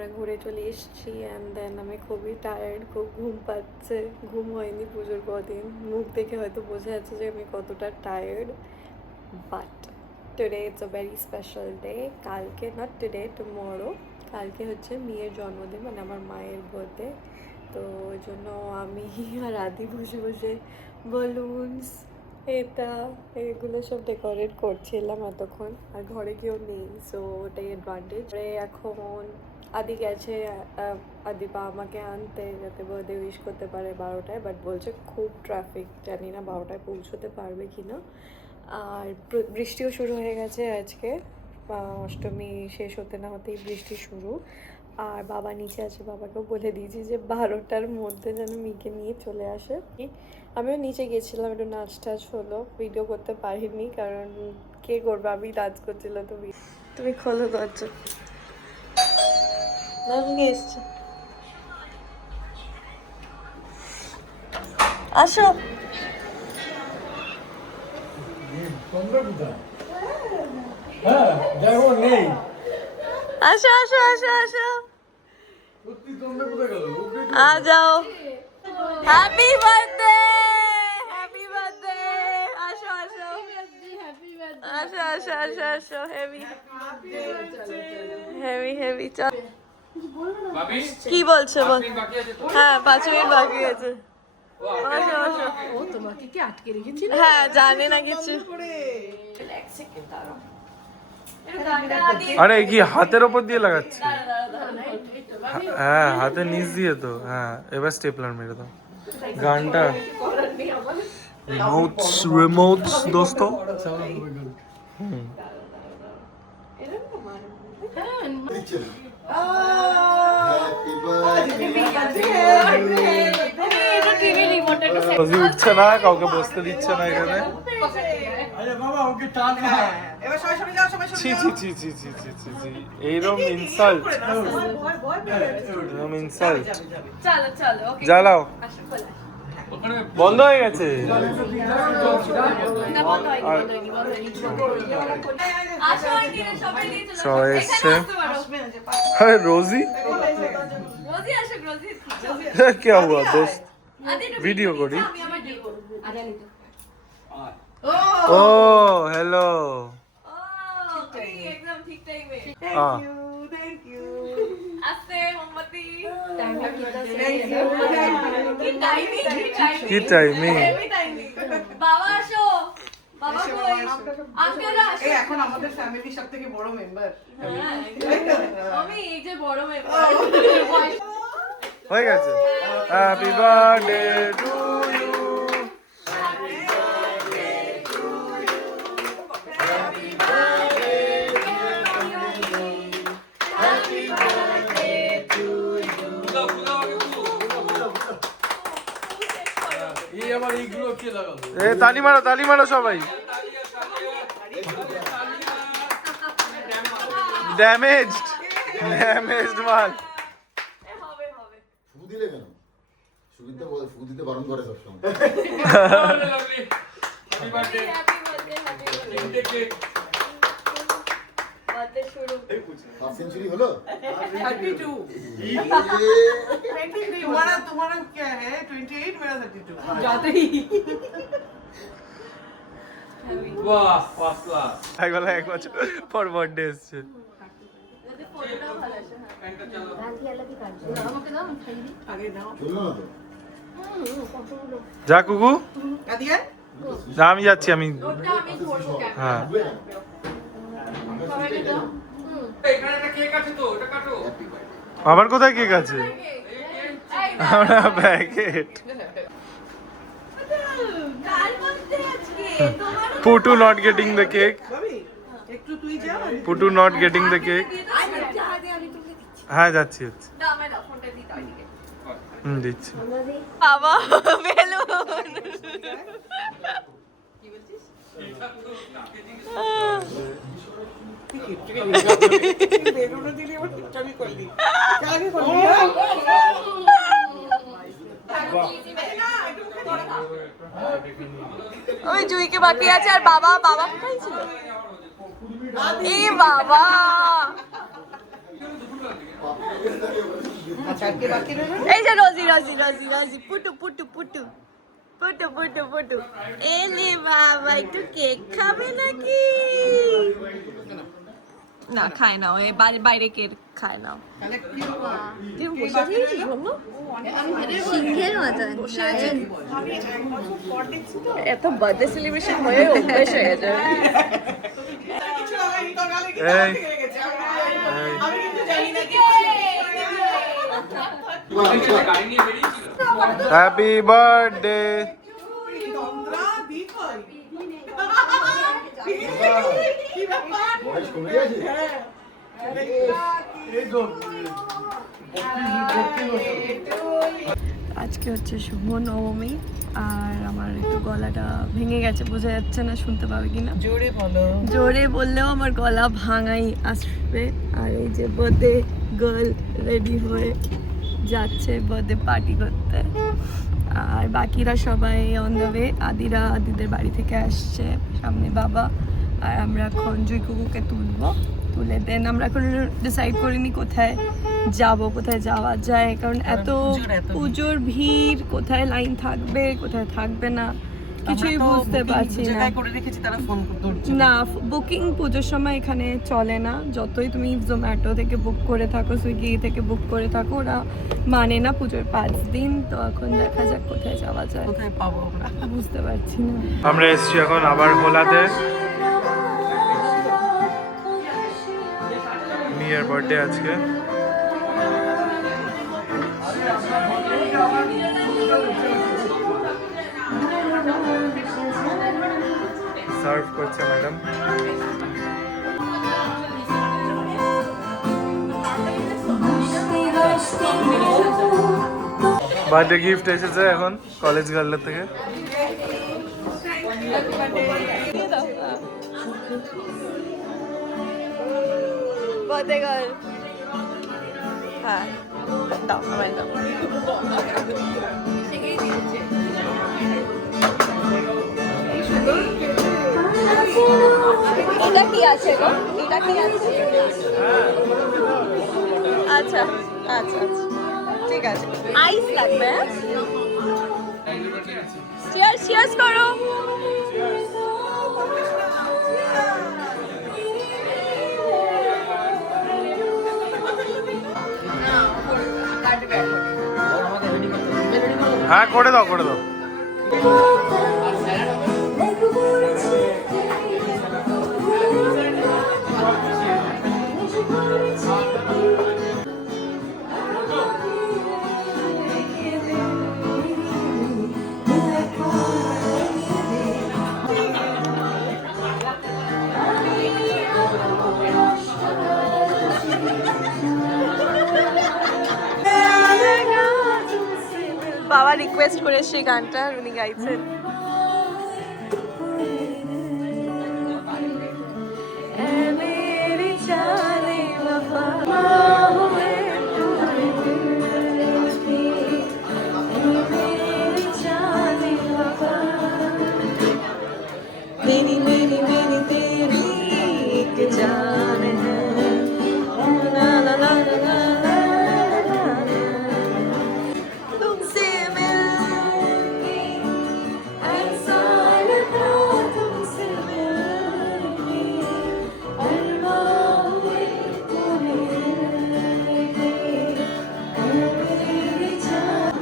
আমরা ঘুরে চলে এসেছি অ্যান্ড দেন আমি খুবই টায়ার্ড, খুব ঘুম পাচ্ছে, ঘুম হয়নি পুজোর কদিন, মুখ দেখে হয়তো বোঝা যাচ্ছে যে আমি কতটা tired. But today it's a very special day. কালকে, নট টুডে, টুমরো, কালকে হচ্ছে মেয়ের জন্মদিন, মানে আমার মায়ের বার্থডে। তো ওই জন্য আমি আর আদি বসে বসে বলুনস এগুলো সব ডেকোরেট করছিলাম এতক্ষণ, আর ঘরে কেউ নেই, সো ওটাই অ্যাডভান্টেজ। এখন আদি গেছে আদি বা আমাকে আনতে, যাতে বার্থডে উইশ করতে পারে 12টায়, বাট বলছে খুব ট্রাফিক, জানি না 12টায় পৌঁছতে পারবে কি না। আর বৃষ্টিও শুরু হয়ে গেছে আজকে, অষ্টমী শেষ হতে না হতেই বৃষ্টি শুরু। আর বাবা নিচে আছে, বাবাকেও বলে দিয়েছি যে 12টার মধ্যে যেন মেয়েকে নিয়ে চলে আসে। আমিও নিচে গেছিলাম, একটু নাচ টাচ হলো, ভিডিও করতে পারিনি কারণ কে করবে, আমি নাচ করছিল। তুমি খোলো দরজা, এসছে, আসো। আসো আসো আসো আসো, आ जाओ। हैप्पी बर्थडे, हैप्पी बर्थडे, आशो आशो आशो आशो आशो आशो, हेवी हेवी हेवी। चल কি বলছে বল? হ্যাঁ 5 মিনিট বাকি আছে। আসো আসো। ও তোমাকে কি আটকে রেখেছিল? হ্যাঁ জানে না কিছু। এক সেকেন্ড দাঁড়াও। আরে কি হাতের উপর দিয়ে লাগাচ্ছে? হ্যাঁ হাতের নিচ দিয়ে তো। হ্যাঁ এবার স্টেপলার মেরে দাও। গানটা রিমোটস দোস্ত। উঠছে না, কাউকে বসতে দিচ্ছে না এখানে। এইরকম ইনসাল্ট, জ্বালাও বন্ধ হয়ে গেছে। সবাই এসছে। আরে রোজি क्या हुआ दोस्त? वीडियो करी। ओ हेलो, एकदम ठीक टाइम में। हाँ थैंक यू। आस्ते मोमबत्ती। की टाइमिंग। বাবা আসো, বাবা কই? আঙ্কেল আসো। এই এখন আমাদের ফ্যামিলির সবথেকে বড় মেম্বার। আমি এই যে বড় মেম্বার। হয়ে গেছে। হ্যাপি বার্থডে টু ইউ, তালি মারো তালি মারো সবাই। ড্যামেজড ড্যামেজড মাল। ফু দিলে কেন? সুবিধা বলে ফু দিতে বারণ করে সবসময়। Happy birthday, happy birthday. Birthday শুরু। 5 সেঞ্চুরি হলো? 32। 23 तुम्हारा क्या है? 28 मेरा 32। जाते ही वाह फर्स्ट क्लास। একবেলা এক বছর পর বার্থডে এসছে। ফটোটাও ভালো আছে। आगे दाও। চললো না তো? যা কুকু, কাদিয়া যা আমি যাচ্ছি আমি। ওটা আমি ধরবো কেন? হ্যাঁ সবাইকে দাও। এখানে একটা কেক আছে তো, এটা কাটো। আবার কোথায় কেক আছে? আমরা প্যাকেট। কাল বলতে আজকে তোমার Putu not getting the cake, ভাবি একটু তুই যা। Putu not getting the cake. আমি তোকে দিচ্ছি। হ্যাঁ যাচ্ছি যাচ্ছি। দাও আমায় দাও, ফোনটা দিই তাই দিকে। দিচ্ছি। বাবা বেলুন। কি বলছিস? বেলুনও দিলি আবার টিপটামি করলি। আগে করলি। ওই জুইকে বাকি আছে, আর বাবা বাবা কোথায় ছিল? এই বাবা আচ্ছা আর কে বাকি রইল? এই যে রোজি রোজি রোজি রোজি পুটু পুটু পুটু পুটু পুটু পুটু এলে বাবা একটু কেক খাবে নাকি? না খায় না, ওই বাইরে কেক খায় না। তাহলে কি হলো? তুই বসে আছিস বলো? সিংহের মতন বসে আছি। আমি এক বছর পর দেখছি তো। এত বার্থডে সেলিব্রেশন হয়ে অভ্যাস হয়ে যায়। কিছু লাগাইনি, তোর গালে কি এই। দাগ লেগে গেছে? আমি কিন্তু জানি না কি গাড়ি নিয়ে বেরিয়েছিল হ্যাপি বার্থডে। তন্দ্রা দিক হয়। কি ব্যাপার? বয়স কমে গেছে আজকে হচ্ছে শুভ নবমী, আর আমার একটু গলাটা ভেঙে গেছে, বোঝা যাচ্ছে না শুনতে পাবে কিনা। জোরে বলো। জোরে বললেও আমার গলা ভাঙাই আসবে। আর এই যে বার্থডে গার্ল রেডি হয়ে যাচ্ছে বার্থডে পার্টি করতে, আর বাকিরা সবাই অন দ্য ওয়ে। আদিদের বাড়ি থেকে আসছে, সামনে বাবা, আর আমরা এখন জুই কুকুকে তুলে দেন আমরা এখন ডিসাইড করিনি কোথায় যাওয়া যায়, কারণ এত পুজোর ভিড়, কোথায় লাইন থাকবে কোথায় থাকবে না কিছুই বুঝতে পারছি না। করে রেখেছি, তারা ফোন করছে না, বুকিং পুজোর সময় এখানে চলে না। যতই তুমি জোম্যাটো থেকে বুক করে থাকো, সুইগি থেকে বুক করে থাকো, ওরা মানে না পুজোর 5 দিন। তো এখন দেখা যাক কোথায় যাওয়া যায়, কোথায় পাবো আমরা। বুঝতে পারছি না। আমরা এসছি এখন আবার ভোলাতে। মিয়ার বার্থডে আজকে। সার্ভ করছে ম্যাডাম। বার্থডে গিফট এসেছে এখন কলেজ গার্লের থেকে। বার্থডে গার্ল, হ্যাঁ দাও আমায় দাও। এটা কি আছে গো? এটা কি আছে? আচ্ছা আচ্ছা আচ্ছা ঠিক আছে। আইস লাগবে? চিয়ার্স চিয়ার্স করো। হ্যাঁ করে দাও করে দাও। বাবা রিকোয়েস্ট করে সেই গানটা আর উনি গাইছেন। मेरी मेरी मेरी तेरी एक जान है, ला ला ला ला ला ला, तुमसे मिलके ऐसा लगा, तुमसे मिलके अरमां हुए तुम्हें, मेरी जान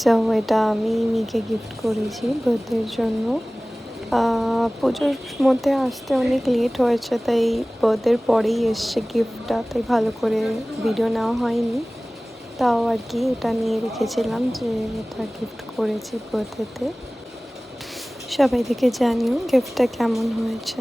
সো এটা আমি মিকে গিফট করেছি বার্থডের জন্য। পুজোর মধ্যে আসতে অনেক লেট হয়েছে, তাই বার্থডের পরেই এসছে গিফটটা, তাই ভালো করে ভিডিও নেওয়া হয়নি। তাও আর কি এটা নিয়ে রেখেছিলাম যে এটা গিফট করেছি বার্থডেতে। সবাই থেকে জানিও গিফটটা কেমন হয়েছে।